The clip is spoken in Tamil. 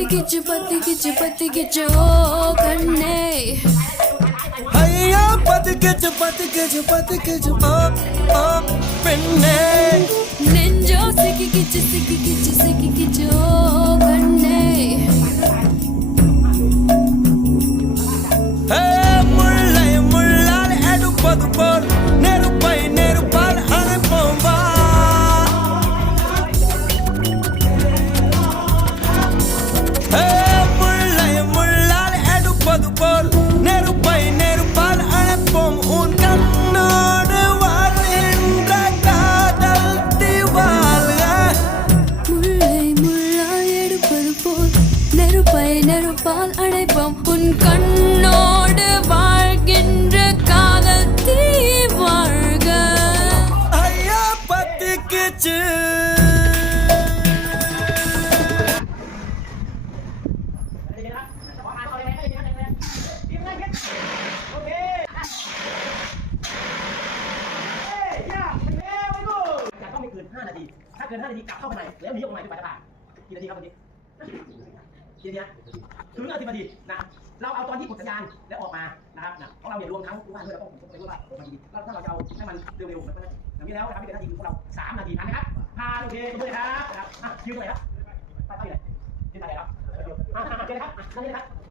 பத்திக்கிச்சு ஓ கண்ணே ஐயா பத்திக்கிச்சு ஓ ஓ பெண்ணே நெஞ்சோ சிக்கிக்கிச்சு ஓ கண்ணே முள்ளால் எடுப்பது போல் நெருப்பால் அணைப்போம் வா முள்ளால் எடுப்பது போல் நெருப்பால் அணைப்போம் உன் கண்ணோடு வாழ்கின்ற காதல் திவால்க முள்ளால் எடுப்பது போல் நெருப்பால் அணைப்போம் உன் கண்ணோடு வாழ்கின்ற காதல் தீ வாழ்க ஐயா பத்திக்கிச்சுต้องไม่เกิน5 นาทีถ้าเกิน5 นาทีกลับเข้าไปใหม่แล้วหนีออกมาใหม่ที่ปลายตลาดกี่นาทีครับวันนี้กี่นาทีนะถึง10 นาทีนะเราเอาตอนที่กดสัญญาณแล้วออกมานะครับนะเพราะเราเนี่ยรวมทั้งผู้ว่าด้วยแล้วก็ผมไปด้วยว่ามาดีถ้าเราจะเอาให้มันเร็วๆมันก็ได้อย่างนี้แล้วนะครับเป็นนาทีของพวกเรา3 นาทีทันนะครับผ่านโอเคขอบคุณครับยืนตรงไหนครับยืนตรงไหนครับยืนตรงไหนครับนั่นเลยครับ